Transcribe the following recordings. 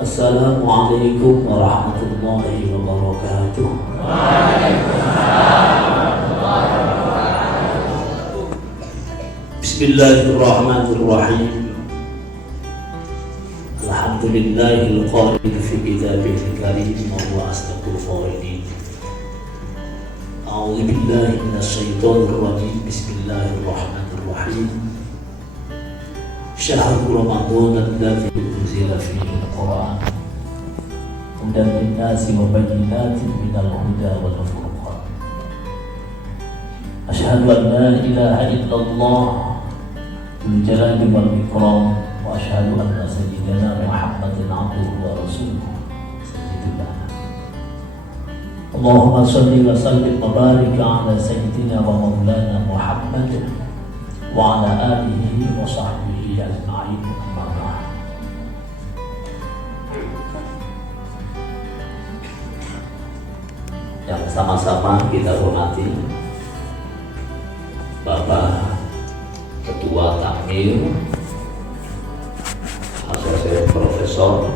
Assalamualaikum warahmatullahi wabarakatuh. Bismillahirrahmanirrahim. Alhamdulillahil qail fi kitabihil karim wa huwa asdaqul qailin. A'udzu billahi minasyaitonir rajim. Bismillahirrahmanirrahim. Syahrul Ramadan alladzi unzila fihi al-Qur'an hudan lin-nasi wa bayyinatin minal huda wal furqan. Asyhadu an la ilaha illallah dzul jalali wal ikram wa asyhadu anna sayyidana Muhammadan abduhu wa rasuluhu sayyidina. Allahumma shalli wa sallim wa barik ala sayyidina wa maulana Muhammad wa ala alihi wa sahbihi ajma'in. Amma ba'd. Yang sama-sama kita hormati Bapak Ketua Takmir Asosiasi Profesor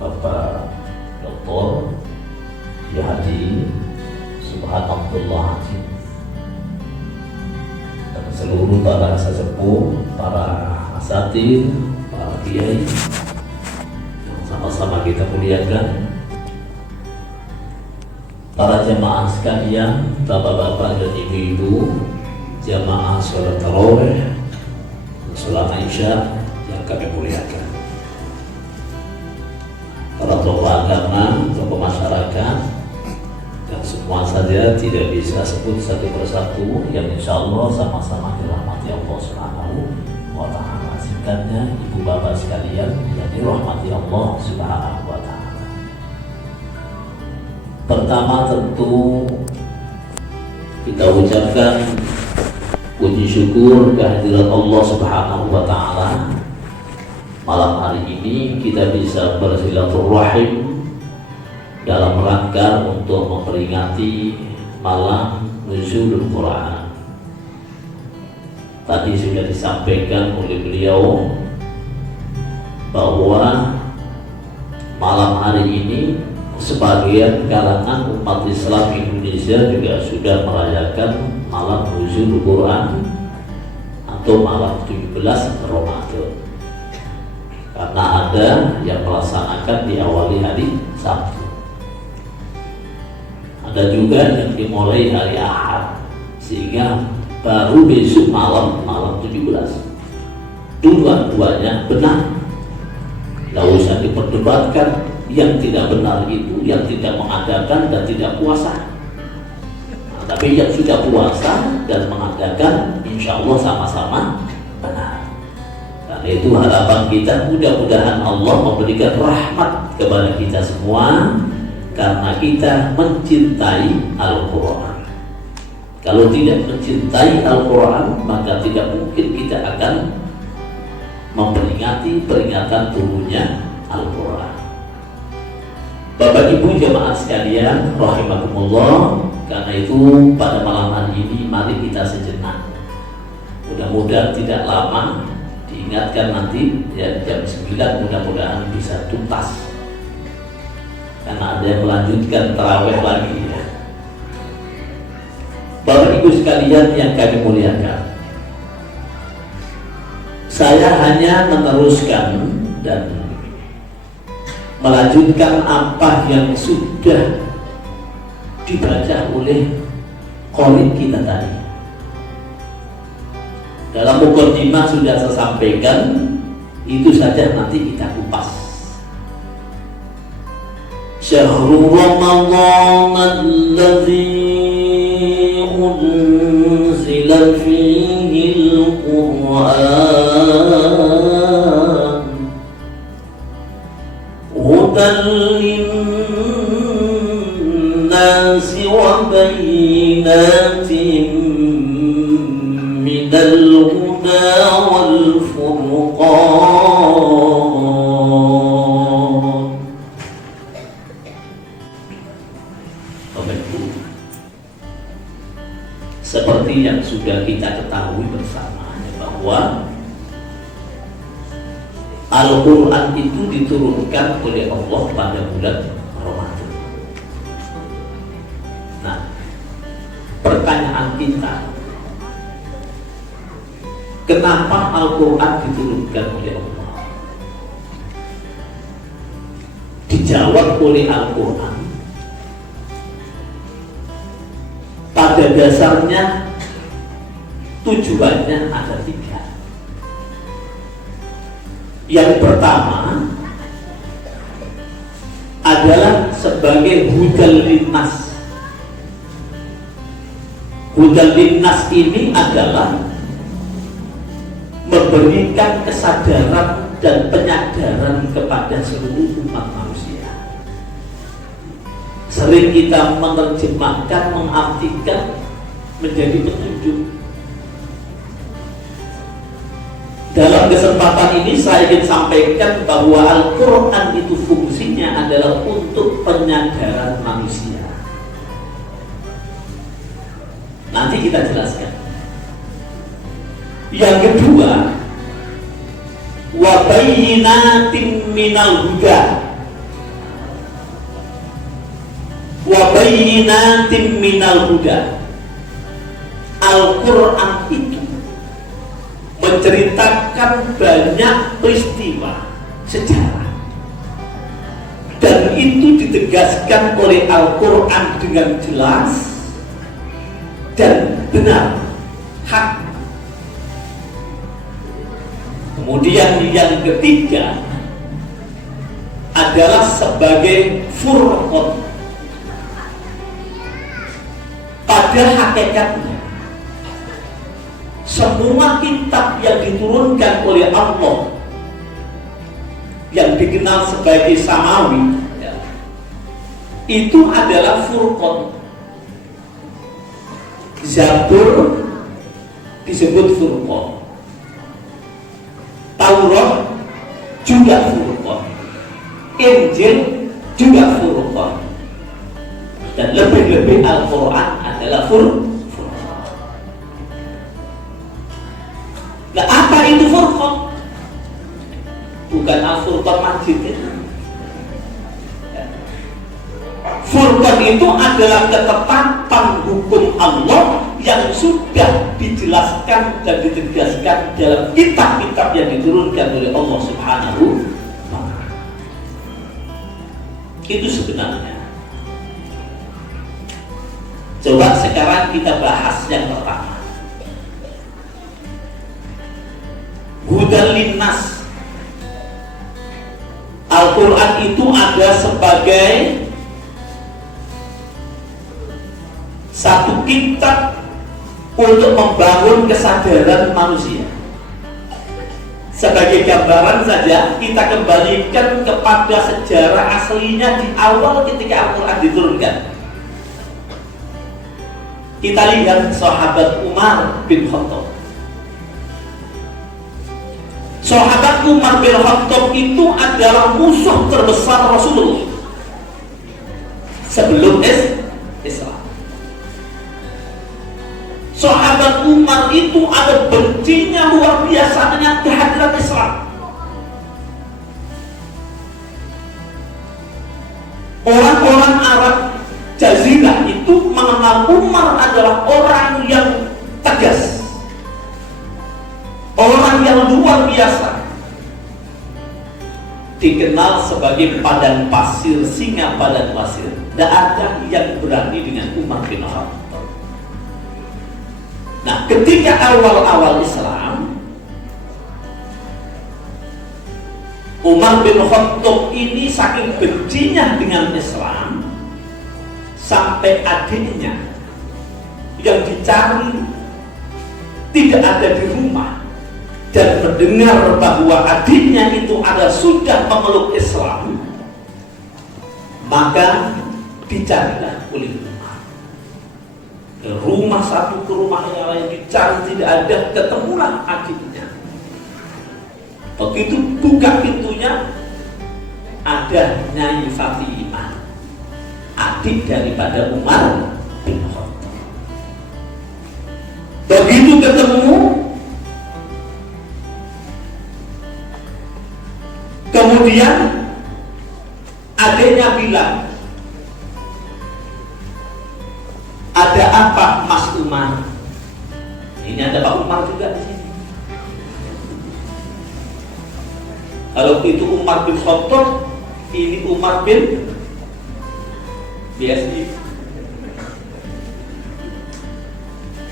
Bapak Dr. Haji Subhanallah Haji, dan seluruh para sesepuh, para asatidz, para kiai yang sama-sama kita muliakan, para jamaah sekalian, bapak-bapak dan ibu-ibu, jamaah sholat tarawih, sholat Isya yang kami muliakan, para tokoh agama, tokoh masyarakat, dan semua saja tidak bisa sebut satu persatu yang insya Allah sama-sama dirahmati Allah Subhanahu wa Ta'ala. Singkatnya, ibu bapak sekalian yang dirahmati Allah Subhanahu wa Ta'ala. Pertama tentu kita ucapkan puji syukur kehadirat Allah Subhanahu wa Ta'ala. Malam hari ini kita bisa bersilaturahim dalam rangka untuk memperingati malam nuzulul Quran. Tadi sudah disampaikan oleh beliau bahwa malam hari ini sebagian kalangan umat Islam Indonesia juga sudah merayakan malam nuzulul Quran atau malam 17 Ramadan, karena ada yang melaksanakan di awali hari Sabtu, ada juga yang dimulai hari Ahad, sehingga baru besok malam 17. Dua-duanya benar, tidak usah diperdebatkan. Yang tidak benar itu yang tidak mengadakan dan tidak puasa. Nah, tapi yang sudah puasa dan mengadakan, insya Allah sama-sama benar. Karena itu harapan kita, mudah-mudahan Allah memberikan rahmat kepada kita semua, karena kita mencintai Al-Quran. Kalau tidak mencintai Al-Quran, maka tidak mungkin kita akan memperingati peringatan turunnya Al-Quran. Bapak Ibu jemaah sekalian rahimakumullah, karena itu pada malam hari ini mari kita sejenak, mudah-mudahan tidak lama, diingatkan nanti ya jam 9 mudah-mudahan bisa tuntas, karena ada yang melanjutkan tarawih lagi ya. Bapak Ibu sekalian yang kami muliakan, saya hanya meneruskan dan melanjutkan apa yang sudah dibaca oleh qori kita tadi. Dalam mukadimah sudah saya sampaikan, itu saja nanti kita kupas. Syahrul Ramadan alladzi unzila fihi al-Qur'an hudan lin-nasi wa bayyinatin minal huda wal furqan. Seperti yang sudah kita ketahui bersama bahwa Al-Quran itu diturunkan oleh Allah pada bulan Ramadan. Nah, pertanyaan kita, kenapa Al-Quran diturunkan oleh Allah? Dijawab oleh Al-Quran, pada dasarnya tujuannya ada 3. Yang pertama adalah sebagai hudal linnas. Hudal linnas ini adalah memberikan kesadaran dan penyadaran kepada seluruh umat manusia. Sering kita menerjemahkan, mengartikan menjadi petunjuk. Dalam kesempatan ini saya ingin sampaikan bahwa Al-Quran itu fungsinya adalah untuk penyadaran manusia. Nanti kita jelaskan. Yang kedua, wa bayyinatin minal huda. Wa bayyinatin minal huda. Al-Quran itu menceritakan banyak peristiwa sejarah, dan itu ditegaskan oleh Al-Quran dengan jelas dan benar, hak. Kemudian yang ketiga adalah sebagai furqan. Pada hakikatnya semua kitab yang diturunkan oleh Allah yang dikenal sebagai samawi itu adalah furqan. Zabur disebut furqan, Taurat juga furqan, Injil juga furqan, dan lebih-lebih Al-Quran adalah furqan. Nah, apa itu furqan? Bukan Al-Furqan masjid itu. Furqan itu adalah ketetapan hukum Allah yang sudah dijelaskan dan ditegaskan dalam kitab-kitab yang diturunkan oleh Allah Subhanahu wa Ta'ala. Itu sebenarnya. Coba sekarang kita bahas yang pertama. Hudan linnas. Al-Quran itu ada sebagai satu kitab untuk membangun kesadaran manusia. Sebagai gambaran saja, kita kembalikan kepada sejarah aslinya di awal ketika Al-Quran diturunkan. Kita lihat sahabat Umar bin Khattab. Sahabat Umar bin Khattab itu adalah musuh terbesar Rasulullah sebelum Islam. Sahabat Umar itu ada bencinya luar biasa dengan kehadiran Islam. Orang-orang Arab Jazirah itu mengenal Umar adalah orang yang tegas, orang yang luar biasa, dikenal sebagai padang pasir, singa padang pasir. Tidak ada yang berani dengan Umar bin Khattab. Nah, ketika awal-awal Islam, Umar bin Khattab ini saking bencinya dengan Islam, sampai adiknya yang dicari tidak ada di rumah, dan mendengar bahwa adiknya itu sudah memeluk Islam, maka dicarilah oleh Umar. Ke rumah satu, ke rumah yang lain, dicari tidak ada, ketemulah adiknya. Begitu buka pintunya, ada Nyai Fatimah, adik daripada Umar bin Khattab. Begitu ketemu, Kemudian adiknya bilang, ada apa Mas Umar? Ini ada Pak Umar juga di sini. Kalau itu Umar bin Khattab, ini Umar bin BSI.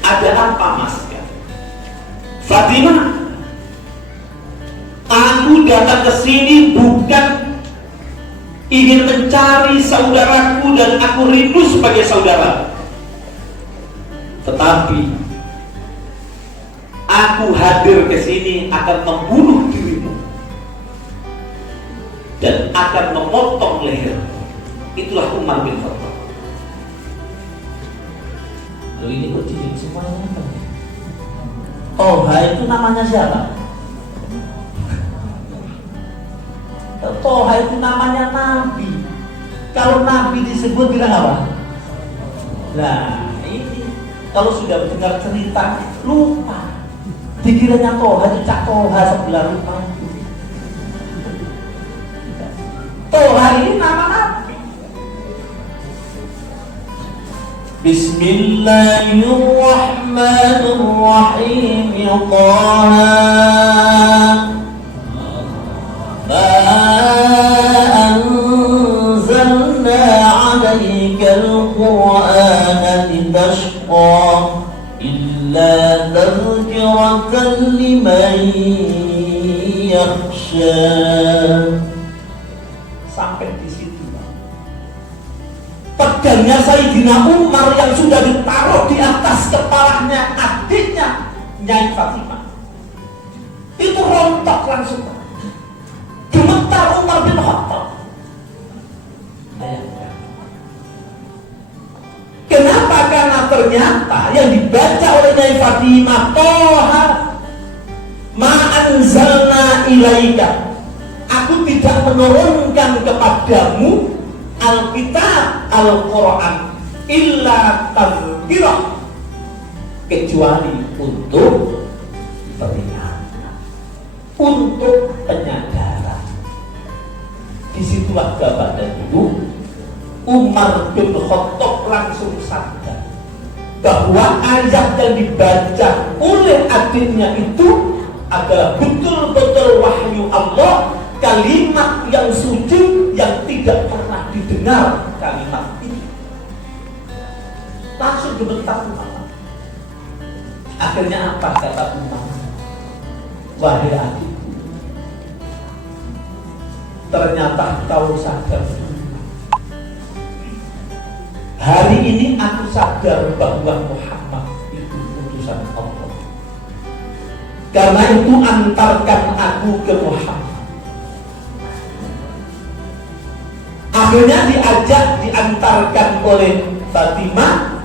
Ada apa Mas? Fatimah, aku datang ke sini bukan ingin mencari saudaraku dan aku rindu sebagai saudara, tetapi aku hadir ke sini akan membunuh dirimu dan akan memotong leher. Itulah Umar bin Khattab. Lalu ini kok cilik semuanya apa? Toha itu namanya siapa? Toha itu namanya Nabi. Kalau Nabi disebut bilang apa? Nah ini kalau sudah mendengar cerita lupa. Dikiranya Toha itu Cak Toha sebelah rumah. Toha ini nama Nabi. Bismillahirrahmanirrahim. Taha ma anzalna 'alaikal Qur'ana litashqa illa tadhkiratan liman yakhsha. Sampai di situ pedangnya Sayyidina Umar yang sudah ditaruh di atas kepalanya adiknya Nyai Fatimah itu rontok langsung, gemetar Umar bin Khattab. Kenapa? Karena ternyata yang dibaca oleh Nyai Fatimah, Toha ma anzalna ilaika, aku tidak menurunkan kepadamu Alkitab, Al-Quran illa tazkirah, kecuali untuk peringatan, untuk penyadaran. Disitulah Bapak dan Ibu, Umar bin Khattab langsung sadar bahwa ayat yang dibaca oleh adiknya itu adalah betul-betul wahyu Allah, kalimat yang suci yang tidak pernah didengar kalimat ini. Langsung gemetar Umar. Akhirnya apa kata Umar? Wahai adikku, ternyata kau sadar. Hari ini aku sadar bahwa Muhammad itu utusan Allah. Karena itu antarkan aku ke Muhammad. Akhirnya diantarkan oleh Fatimah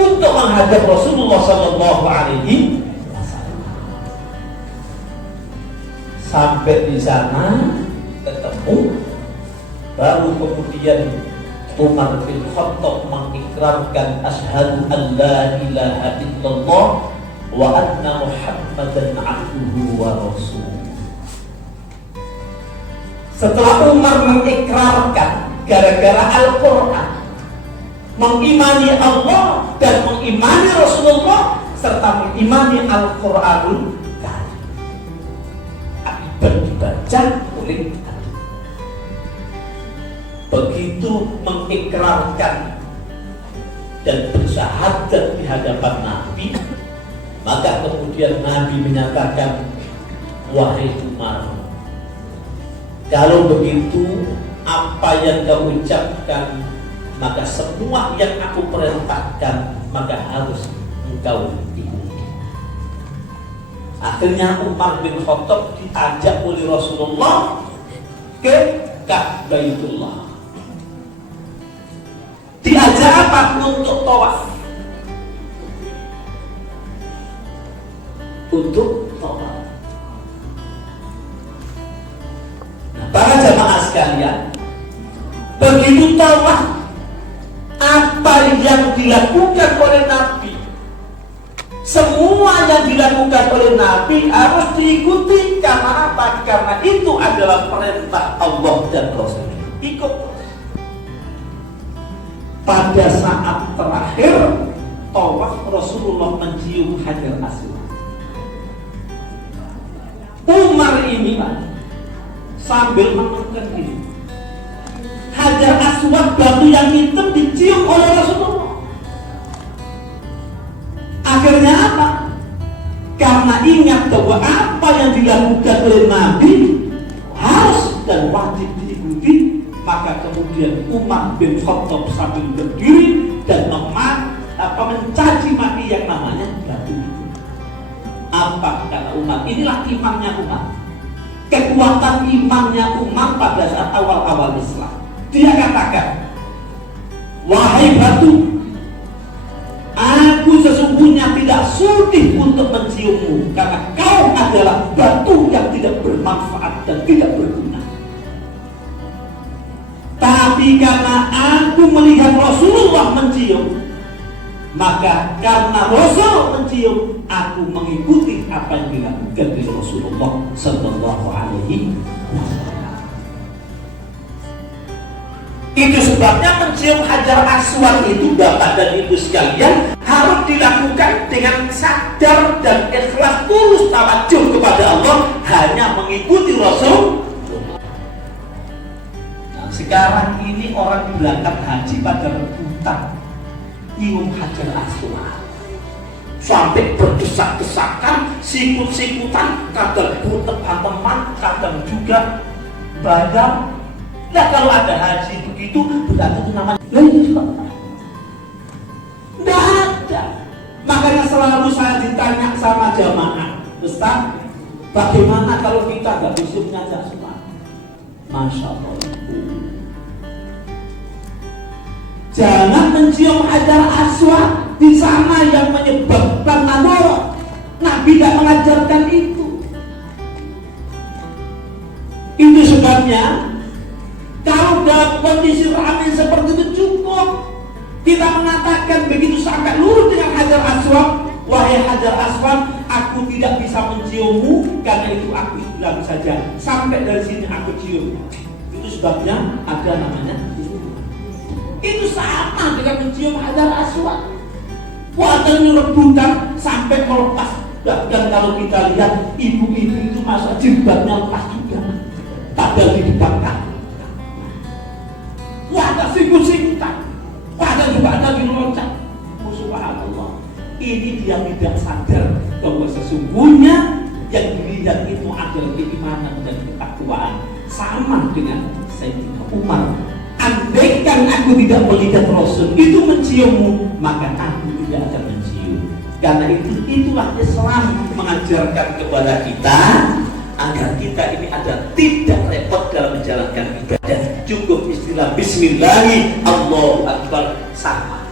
untuk menghadap Rasulullah Sallallahu Alaihi Wasallam. Sampai di sana ketemu, baru kemudian Umar bin Khattab mengikrarkan asyhadu an la ilaha illallah wa anna Muhammadan abduhu wa rasuluh. Setelah Umar mengikrarkan gara-gara Al-Quran, mengimani Allah dan mengimani Rasulullah serta mengimani Al-Quranul Karim, akibat dibaca oleh adik. Begitu mengikrarkan dan bersyahadat di hadapan Nabi, maka kemudian Nabi menyatakan, wahai Umar, kalau begitu apa yang kau ucapkan, maka semua yang aku perintahkan maka harus engkau ikuti. Akhirnya Umar bin Khattab diajak oleh Rasulullah ke Ka'baitullah. Diajak apa? Untuk tawaf. Untuk tawaf. Nah, para jamaah sekalian, begitu tawaf, apa yang dilakukan oleh Nabi Semua yang dilakukan oleh Nabi harus diikuti. Karena apa? Karena itu adalah perintah Allah dan Rasul. Ikut. Pada saat terakhir tawaf, Rasulullah mencium Hajar Aswad. Umar ini sambil menentukan ini, Hajar Aswad, batu yang hitam, dicium oleh Rasulullah. Akhirnya apa? Karena ingat bahwa apa yang dilakukan oleh Nabi harus dan wajib diikuti, maka kemudian Umar bin Khattab sambil berdiri dan mencaci maki yang namanya batu itu. Apa kata Umar? Inilah imannya Umar, kekuatan imannya Umar pada saat awal-awal Islam. Dia katakan, wahai batu, aku sesungguhnya tidak sudi untuk menciummu, karena kau adalah batu yang tidak bermanfaat dan tidak berguna. Tapi karena aku melihat Rasulullah mencium, maka karena Rasul mencium, aku mengikuti apa yang dilakukan oleh Rasulullah Sallallahu Alaihi Wasallam. Itu sebabnya mencium Hajar Aswad itu, Bapak dan Ibu sekalian, harus dilakukan dengan sadar dan ikhlas, tulus tawajuh kepada Allah, hanya mengikuti Rasul. Nah, sekarang ini orang berangkat haji pada rebutan nyium Hajar Aswad, sampai berdesak-desakan, sikut-sikutan, kadang teman-teman, kadang juga badan. Nah, kalau ada haji begitu, berarti itu namanya tidak ada. Makanya selalu saya ditanya sama jamaah, Ustaz, bagaimana kalau kita nggak bisa nyajak semua? Masya Allah. Jangan mencium Hajar Aswad, di sana yang menyebabkan madorot. Nabi tidak mengajarkan itu. Itu sebabnya, kalau dalam kondisi ramai seperti itu cukup kita mengatakan begitu sampai lurus dengan Hajar Aswad, wahai Hajar Aswad, aku tidak bisa menciummu, karena itu aku bilang saja sampai dari sini aku cium. Itu sebabnya ada namanya. Itu sama dengan mencium Hajar Aswad. Wadah rebutan sampai melepas. Dan kalau kita lihat ibu-ibu itu masa jilbabnya lepas juga, padahal di depan kaki. Ada sikut-sikutan, padahal juga ada di loncat. Subhanallah. Ini dia tidak sadar bahwa sesungguhnya yang dilihat itu adalah keimanan dan ketakwaan. Sama dengan Sayyidina Umar. Andaikan aku tidak melihat Rasul itu menciummu, maka aku tidak akan mencium. Karena itulah Islam mengajarkan kepada kita agar kita ini ada tidak repot dalam menjalankan ibadah. Cukup istilah Bismillahi Allahu Akbar sama.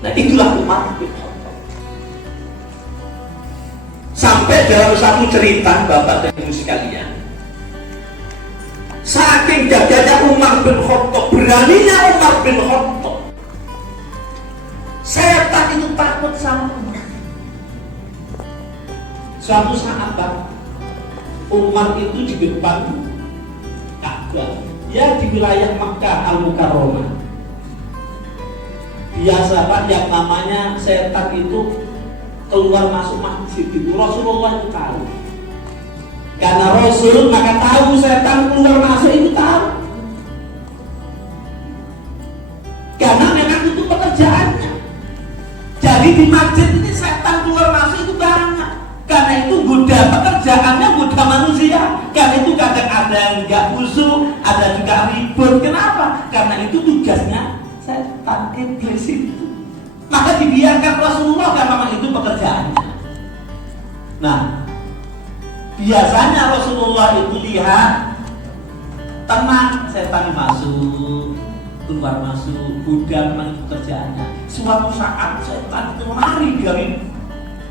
Nah, itulah Umar bin Khattab. Sampai dalam satu cerita, Bapak dan Ibu sekalian, saking gagahnya Umar bin Khattab, beraninya Umar bin Khattab, setan itu takut sama Umar. Suatu saat Umar itu di depan Ka'bah, ya di wilayah Makkah Al-Mukarramah. Biasa yang namanya setan itu keluar masuk masjid itu Rasulullah itu tahu. Karena Rasul maka tahu setan keluar masuk itu tahu. Karena memang itu pekerjaannya. Jadi di masjid ini setan keluar masuk itu banyak. Karena itu goda pekerjaannya, goda manusia. Karena itu kadang ada yang nggak khusyuk, ada juga ribut. Kenapa? Karena itu tugasnya setan iblis itu. Maka dibiarkan Rasulullah karena memang itu pekerjaannya. Nah, biasanya Rasulullah itu lihat tenang, setan masuk, keluar masuk, goda memang itu pekerjaannya. Suatu saat setan itu lari dari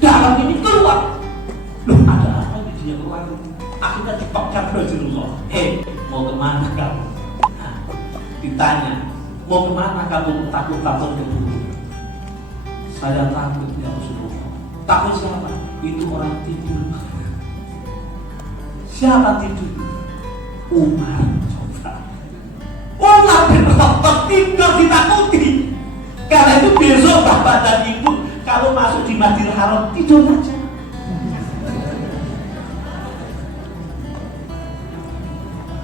dalam ini keluar. Loh, ada apa di dia keluar? Akhirnya dipegang Rasulullah. Mau kemana kamu? Nah, ditanya, mau kemana kamu? Takut-takut ke bumi. Saya takut ya Rasulullah. Takut siapa? Itu orang tidur. Siapa tidur? Umar. Umar bin Khattab tidur ditakuti. Karena itu besok bapak dan ibu kalau masuk di Masjidil Haram tidur saja.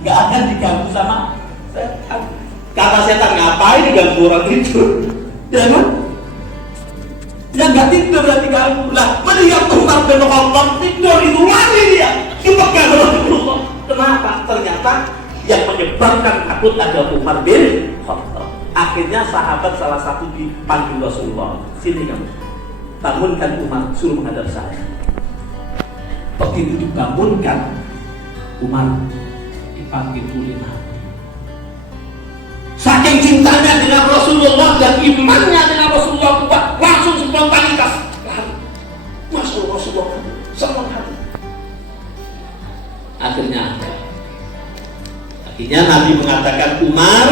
Gak akan diganggu sama setan. Kata setan, ngapain diganggu orang tidur? Ya kan? Ya gak tidur berarti ganggu lah. Melihat Umar bin Khattab tidur itu lari dia. Dipegang oleh Rasulullah. Kenapa? Ternyata yang menyebabkan takut ada Umar bin Khattab. Akhirnya sahabat salah satu dipanggil Rasulullah. Sini kamu, bangunkan Umar, suruh menghadap saya. Begitu dibangunkan, Umar dipanggil oleh Nabi. Saking cintanya dengan Rasulullah dan imannya dengan Rasulullah kuat, langsung spontanitas. Masuk Rasulullah, senang hati. Akhirnya Nabi mengatakan, Umar,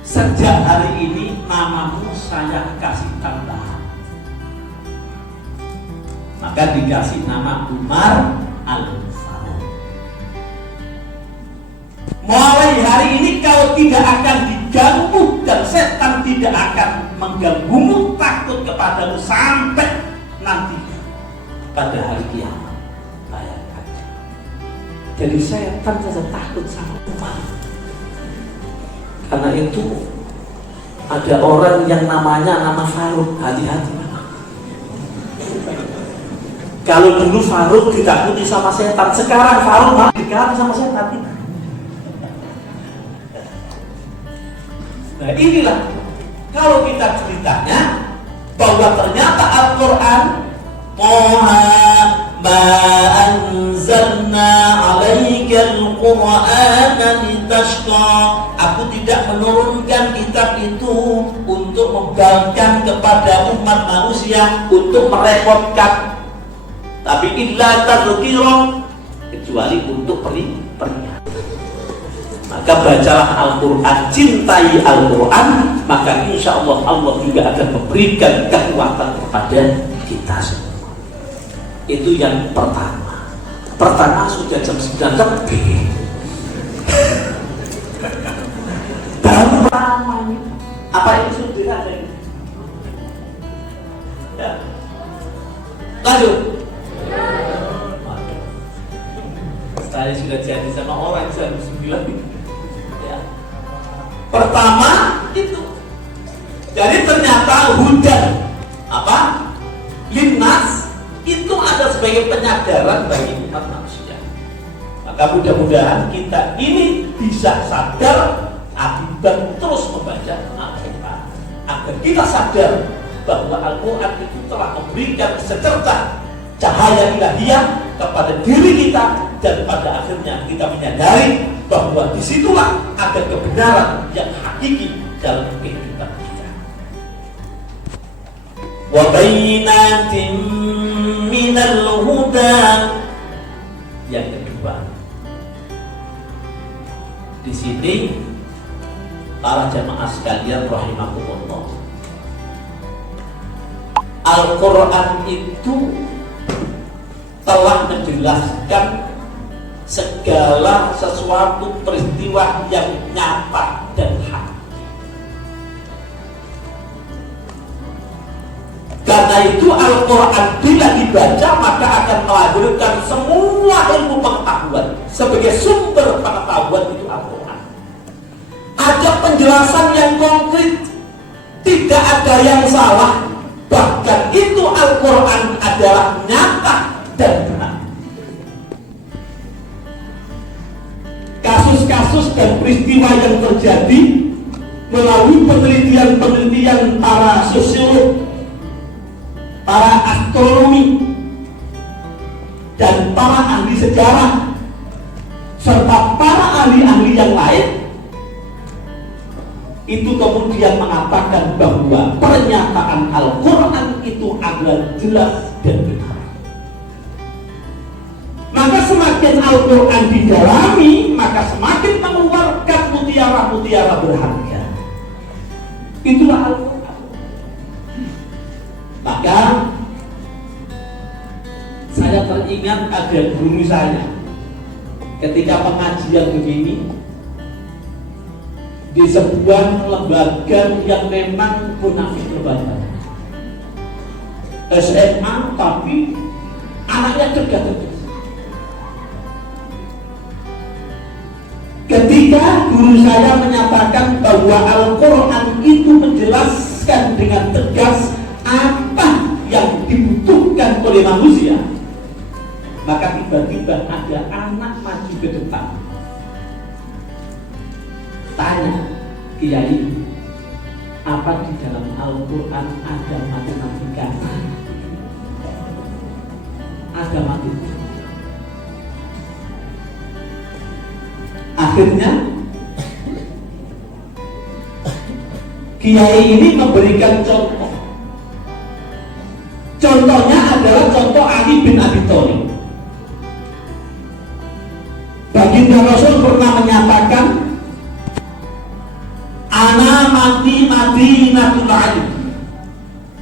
sejak hari ini namamu saya kasih tambahan. Maka dikasih nama Umar Al-Faruq. Mulai hari ini kau tidak akan diganggu dan setan tidak akan mengganggumu, takut kepadamu sampai nanti pada hari kiamat. Bayangkan. Jadi setan saja takut sama Umar. Karena itu ada orang yang namanya nama Faruq, hati-hati. Kalau dulu Faruq ditakuti sama setan, sekarang Faruq malah ditakuti sama setan. Nah inilah kalau kita ceritanya bahwa ternyata Al-Quran ma anzalna alaikal Qur'ana litashqa. Aku tidak menurunkan kitab itu untuk membebankan kepada umat manusia, untuk merepotkan, tapi illa tadhkira, kecuali untuk peringatan. Maka bacalah Al-Quran, cintai Al-Quran, maka insya Allah Allah juga akan memberikan kekuatan kepada kita semua. Itu yang pertama. Pertama sudah jam 9 lebih. Baru pertama ini. Apa itu sudah ada ini? Ya. Lanjut. Saya sudah jadi sama orang jam 9. Ya. Pertama itu. Jadi ternyata hujan apa? Linnas itu ada sebagai penyadaran bagi umat manusia. Maka mudah-mudahan kita ini bisa sadar akibat terus membaca Al-Quran, agar kita sadar bahwa Al-Quran itu telah memberikan secercah cahaya ilahiyah kepada diri kita, dan pada akhirnya kita menyadari bahwa disitulah ada kebenaran yang hakiki dalam kehidupan kita. Wa bayyinatin minal huda. Yang kedua, di sini para jamaah sekalian rahimakumullah, Al-Quran itu telah menjelaskan segala sesuatu peristiwa yang nyata dan hak. Karena itu Al-Quran bila dibaca maka akan melahirkan semua ilmu pengetahuan. Sebagai sumber pengetahuan itu Al-Quran. Ada penjelasan yang konkret, tidak ada yang salah. Bahkan itu Al-Quran adalah nyata dan benar. Kasus-kasus dan peristiwa yang terjadi melalui penelitian-penelitian para sosiolog, para astronomi, dan para ahli sejarah, serta para ahli-ahli yang lain, itu kemudian mengatakan bahwa pernyataan Al-Quran itu adalah jelas dan benar. Maka semakin Al-Quran didalami, maka semakin mengeluarkan mutiara-mutiara berharga. Itulah Al-Quran. Maka saya teringat ada guru saya ketika pengajian begini di sebuah lembaga yang memang munafik terbatas, SMA, tapi anaknya cerdas. Ketika guru saya menyatakan bahwa Al-Quran itu menjelaskan dengan tegas apa yang dibutuhkan oleh manusia, maka tiba-tiba ada anak maju ke depan, tanya, Kiai, apa di dalam Al-Quran ada matematika? Ada matematika. Akhirnya Kiai ini memberikan contoh. Contohnya adalah contoh Ali bin Abi Thalib. Baginda Rasul pernah menyatakan, ana Madinatul Ilm.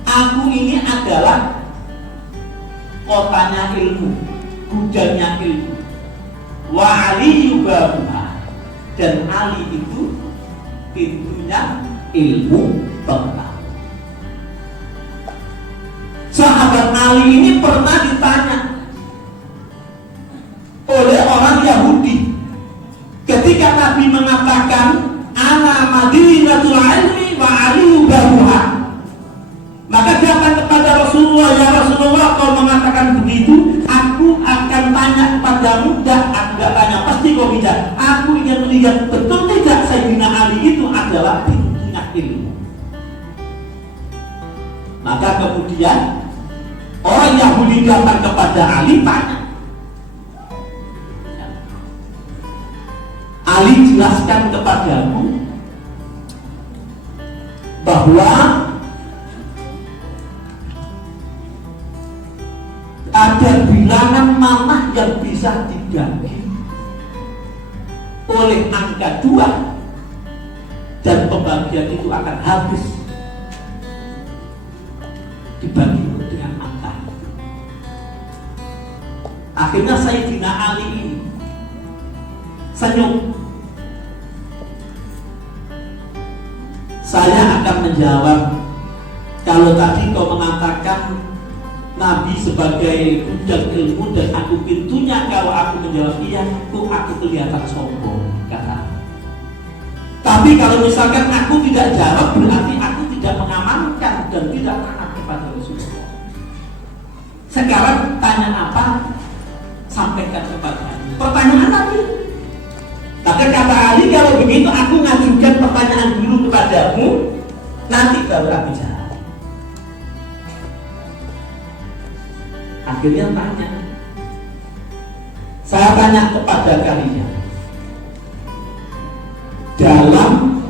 Aku ini adalah kotanya ilmu, gudangnya ilmu. Wa Ali babuha, dan Ali itu pintunya ilmu pengetahuan. Sahabat Ali ini pernah ditanya oleh orang Yahudi ketika Nabi mengatakan ana Madinatul Ilmi wa Ali babuha, maka dia datang kepada Rasulullah, ya Rasulullah, kau mengatakan begitu, aku akan tanya kepadamu. Aku tidak tanya, pasti kau bicara. Aku ingin melihat betul tidak Sayyidina Ali itu adalah pintunya ilmu. Maka kemudian orang Yahudi datang kepada Ali, tanya. Ali jelaskan kepadamu bahwa ada bilangan manah yang bisa dibagi oleh angka 2, dan pembagian itu akan habis dibagi dengan angka. Akhirnya Sayyidina Ali ini senyum. Saya akan menjawab, kalau tadi kau mengatakan Nabi sebagai gudang ilmu dan aku pintunya, kalau aku menjawab iya, aku kelihatan sombong, kata. Tapi kalau misalkan aku tidak jawab, berarti aku tidak mengamankan dan tidak taat kepada Rasulullah. Sekarang tanya apa? Sampaikan kepada Ali. Pertanyaan tadi. Maka kata Ali, kalau begitu aku ngajukan pertanyaan dulu kepadamu, nanti baru aku jawab. Akhirnya tanya. Saya tanya kepada kalian, dalam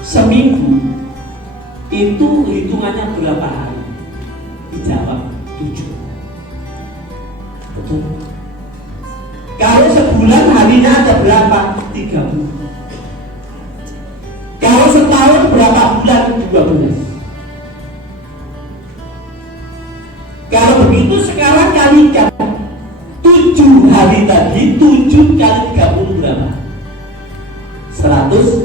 seminggu itu hitungannya berapa hari? Dijawab 7. Betul. Kalau sebulan harinya ada berapa? 30. Kalau setahun berapa bulan? 12. Kalau begitu sekarang kalikan 7 hari tadi, 7 kali 30 berapa? 120.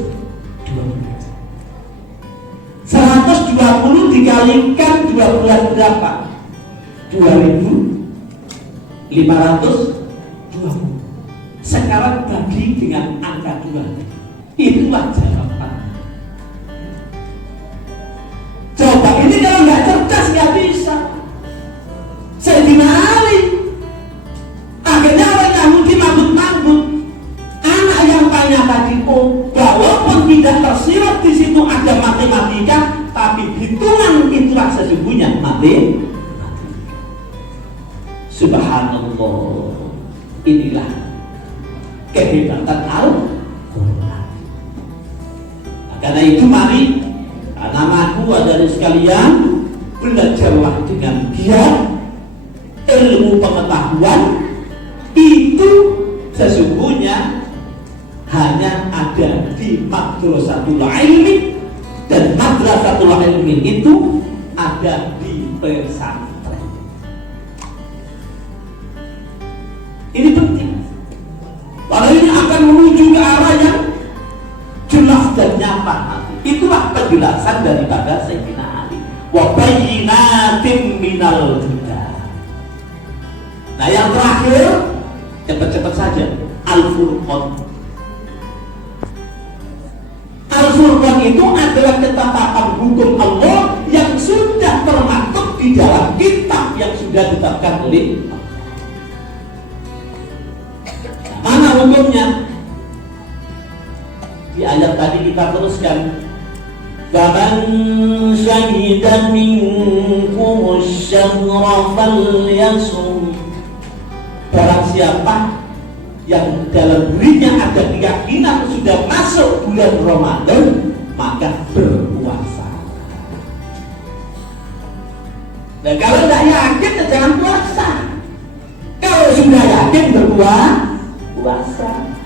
120 dikalikan 12 berapa? 2.520. Sekarang bagi dengan angka 2. Itulah jawaban. Coba ini kalau nggak cerdas nggak bisa. Sayyidina Ali akhirnya orang Yahudi mabut-mabut. Anak yang tanya tadi, walaupun tidak tersirat di situ ada matematika, tapi hitungan itulah sesungguhnya matematika. Subhanallah. Inilah kehebatan Al-Quran. Nah, karena itu mari anak-anakku adik sekalian, belajarlah dengan giat. Ilmu pengetahuan itu sesungguhnya hanya ada di di Madrasatul Ilmi, dan Madrasatul Ilmi itu ada di pesantren. Ini penting. Kalau ini akan menuju ke arah yang jelas dan nyata. Itulah penjelasan daripada Sayyidina Ali. Wa bayyinatin minal huda. Nah, yang terakhir, cepat-cepat saja, Al-Furqan. Al-Furqan itu adalah ketetapan hukum Allah yang sudah termaktub di dalam kitab yang sudah ditetapkan oleh Allah. Mana hukumnya? Di ayat tadi kita teruskan, "Faman syahida minkum asy-syahra falyasum." Barang siapa yang dalam dirinya ada keyakinan sudah masuk bulan Ramadan, maka berpuasa. Nah, kalau tidak yakin, jangan puasa. Kalau sudah yakin, berpuasa.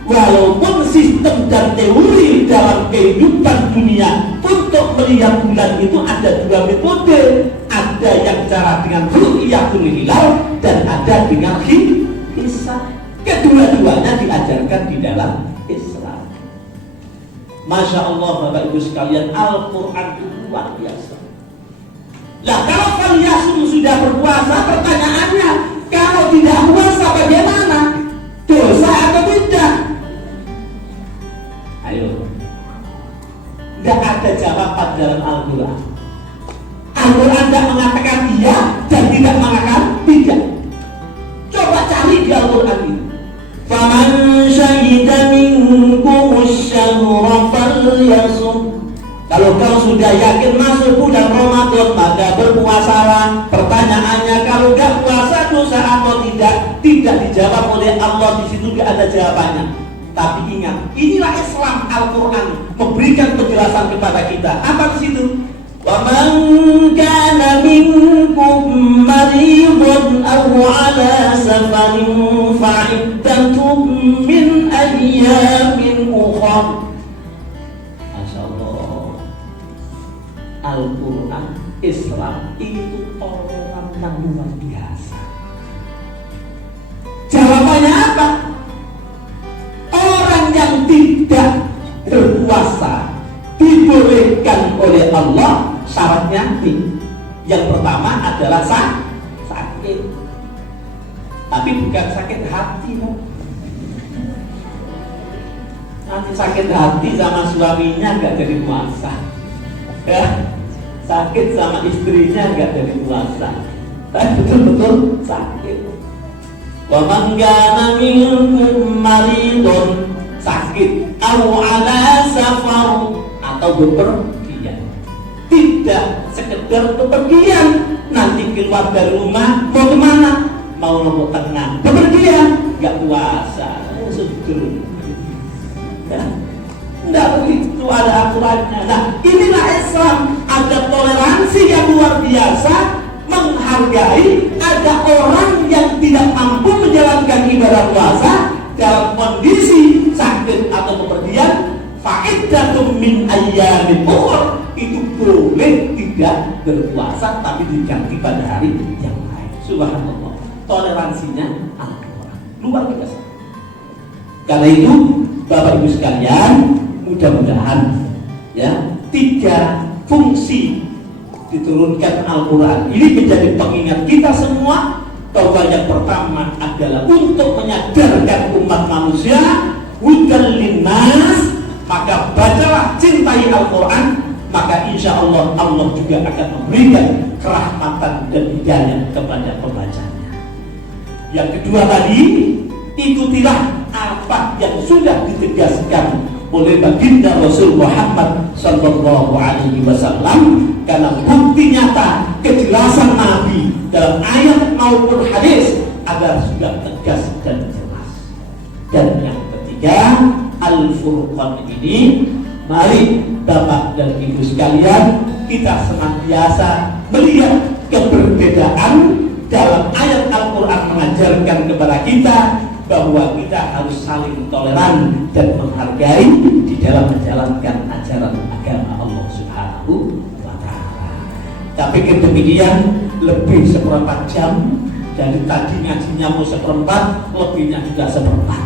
Walaupun sistem dan teori dalam kehidupan dunia untuk melihat bulan itu ada dua metode. Ada yang cara dengan ru'yatul hilal dan ada dengan hisab. Kedua-duanya diajarkan di dalam Islam. Masya Allah Bapak Ibu sekalian, Al-Quran itu luar biasa. Nah, kalau falyasum sudah berpuasa, pertanyaannya, kalau tidak puasa bagaimana? Dosa atau tidak? Ayo. Tidak ada jawaban dalam Al-Quran. Al-Quran tidak mengatakan iya dan tidak mengatakan tidak. Coba cari di Al-Quran ini. Faman syahida minkum asy-syahra falyasum. Kalau kau sudah yakin masuk bulan Ramadan, maka berpuasalah. Pertanyaannya, kalau tidak puasa dosa atau tidak? Tidak dijawab oleh Allah, di situ tidak ada jawabannya. Tapi ingat, inilah Islam. Al-Quran memberikan penjelasan kepada kita. Apa di situ? وَمَنْ كَانَ مِنْكُمْ مَرِيضًا أَوْ عَلَى سَفَرٍ فَعِدَّةٌ مِنْ أَيَّامٍ أُخَرَ. Masya Allah, Al-Quran Islam itu orang yang luar biasa. Jawabannya apa? Orang yang tidak berpuasa dibolehkan oleh Allah. Syaratnya nih, yang pertama adalah sakit, tapi bukan sakit hati, no. Nanti sakit hati sama suaminya nggak jadi puasa, ya. Sakit sama istrinya nggak jadi puasa, tapi betul-betul sakit. Wa man kana minkum maridun, sakit, au ala safar, atau bepergian. Tidak sekedar bepergian, nanti keluar dari rumah mau kemana? Mau Lombok Tengah, bepergian, nggak puasa, sudah. Ya, nggak begitu, ada aturannya. Nah, inilah Islam, ada toleransi yang luar biasa, menghargai. Ada orang yang tidak mampu menjalankan ibadah puasa dalam kondisi sakit atau bepergian, fa'iddatum min ayyamin ukhra, itu boleh tidak berpuasa tapi diganti pada hari yang lain. Subhanallah, toleransinya Al-Quran luar biasa. Karena itu Bapak Ibu sekalian, mudah-mudahan ya 3 fungsi diturunkan Al-Quran ini menjadi pengingat kita semua bahwa yang pertama adalah untuk menyadarkan umat manusia, hudan linnas. Maka bacalah, cintai Al-Quran, maka insya Allah Allah juga akan memberikan kerahmatan dan hidayah kepada pembacanya. Yang kedua tadi, ikutilah apa yang sudah ditegaskan oleh baginda Rasul Muhammad Sallallahu Alaihi Wasallam, karena bukti nyata kejelasan Nabi dalam ayat maupun hadis agar sudah tegas dan jelas. Dan yang ketiga, Al-Furqan ini, mari Bapak dan Ibu sekalian, kita senantiasa melihat keberbedaan dalam ayat Al-Quran mengajarkan kepada kita bahwa kita harus saling toleran dan menghargai di dalam menjalankan ajaran agama Allah Subhanahu wa Ta'ala. Tapi demikian lebih seperempat jam, dari tadi ngajinya mau seperempat, lebihnya juga seperempat.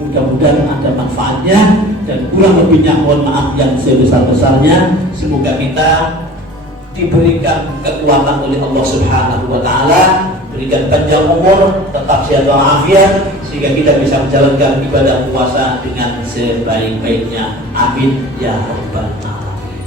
Mudah-mudahan ada manfaatnya, dan kurang lebihnya mohon maaf yang sebesar-besarnya. Semoga kita diberikan kekuatan oleh Allah Subhanahu wa Ta'ala, berikan panjang umur, tetap sehat walafiat, sehingga kita bisa menjalankan ibadah puasa dengan sebaik-baiknya. Amin ya rabbal alamin.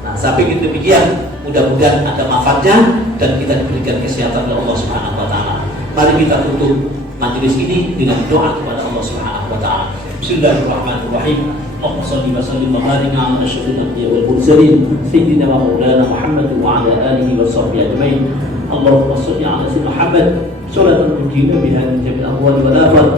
Nah, sampai demikian, mudah-mudahan ada manfaatnya dan kita diberikan kesehatan oleh Allah Subhanahu wa Ta'ala. Mari kita tutup majelis ini dengan doa kepada Allah Subhanahu wa Ta'ala. Bismillahirrahmanirrahim. Allahumma shalli wa sallim wa barik ala asyrafil anbiya'i wal mursalin sayyidina wa maulana Muhammad wa ala alihi wa sahbihi ajmain. Allahumma shalli ala sayyidina Muhammad salatan tunjina biha min jami'il ahwali wal afat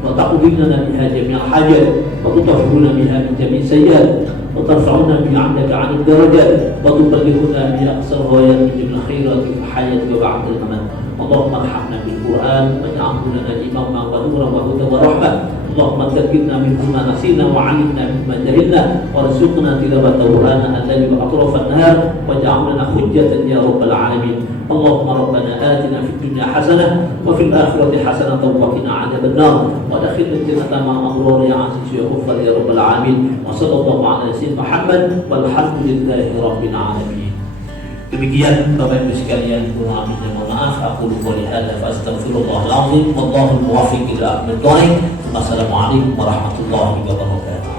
wa taqdina biha jami'al hajat wa tutahhiruna biha min jami'is sayyi'at wa tarfa'una biha 'indaka 'alal darajat wa tuballighuna biha aqsal ghayat min jami'il khairat fil hayati wa ba'da al-mamat. Allahumma arhamna bil Qur'an waj'alhu lana imaman wa nuran wa hudan wa rahmah. Allahumma dzakkirna minhu ma nasina wa 'allimna mimma jahilna warzuqna tilawatahu ana al-layli wa atrafan nahar waj'al lana hujjatan ya rabbal alamin. Allahumma rabbana atina fid dunya hasanah wa fil akhirati hasanah wa qina 'adzaban nar wa adkhilna jannata ma'a abrar ya 'aziz ya ghaffar ya rabbal alamin. Wa sallallahu ala sayyidina Muhammad walhamdulillahi rabbil alamin. Demikian Bapak Ibu sekalian, mohon maaf. Aku qouli hadza fa astaghfirullahal azim wallahu muwaffiq ila aqwamit thoriq. Wassalamualaikum warahmatullahi wabarakatuh.